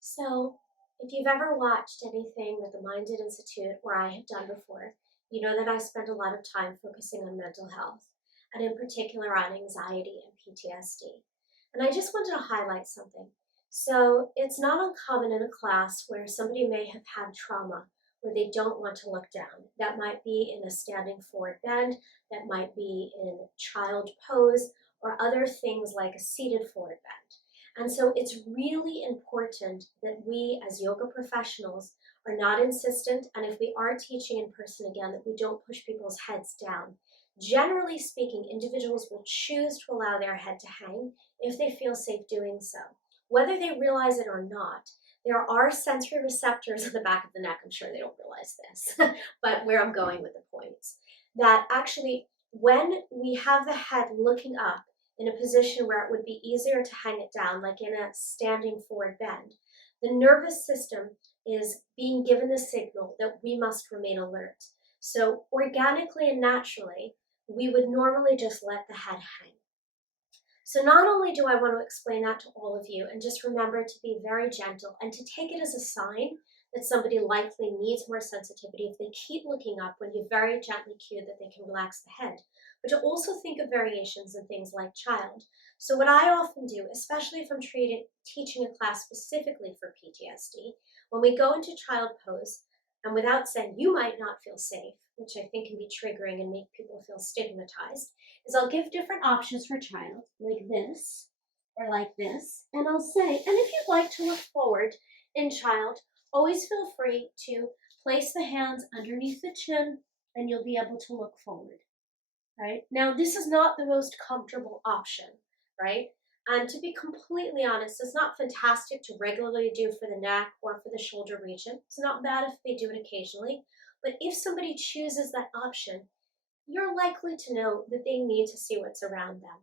So, if you've ever watched anything that the Minded Institute or I have done before, you know that I spend a lot of time focusing on mental health, and in particular on anxiety and PTSD. And I just wanted to highlight something. So, it's not uncommon in a class where somebody may have had trauma where they don't want to look down. That might be in a standing forward bend, that might be in child pose, or other things like a seated forward bend. And so it's really important that we as yoga professionals are not insistent, and if we are teaching in person again, that we don't push people's heads down. Generally speaking, individuals will choose to allow their head to hang if they feel safe doing so. Whether they realize it or not, there are sensory receptors in the back of the neck. I'm sure they don't realize this, but where I'm going with the points, that actually when we have the head looking up, in a position where it would be easier to hang it down, like in a standing forward bend, the nervous system is being given the signal that we must remain alert. So organically and naturally, we would normally just let the head hang. So not only do I want to explain that to all of you, and just remember to be very gentle and to take it as a sign that somebody likely needs more sensitivity if they keep looking up when you very gently cue that they can relax the head, but to also think of variations in things like child. So what I often do, especially if I'm teaching a class specifically for PTSD, when we go into child pose, and without saying you might not feel safe, which I think can be triggering and make people feel stigmatized, is I'll give different options for child, like this or like this, and I'll say, and if you'd like to look forward in child, always feel free to place the hands underneath the chin and you'll be able to look forward, right? Now, this is not the most comfortable option, right? And to be completely honest, it's not fantastic to regularly do for the neck or for the shoulder region. It's not bad if they do it occasionally, but if somebody chooses that option, you're likely to know that they need to see what's around them.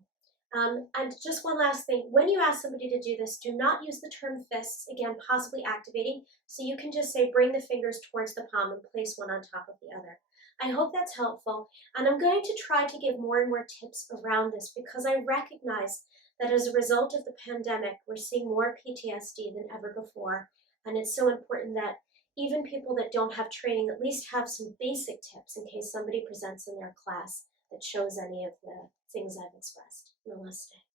And just one last thing, when you ask somebody to do this, do not use the term fists, again, possibly activating, so you can just say bring the fingers towards the palm and place one on top of the other. I hope that's helpful, and I'm going to try to give more and more tips around this because I recognize that as a result of the pandemic, we're seeing more PTSD than ever before, and it's so important that even people that don't have training at least have some basic tips in case somebody presents in their class that shows any of the things I've expressed. Namaste.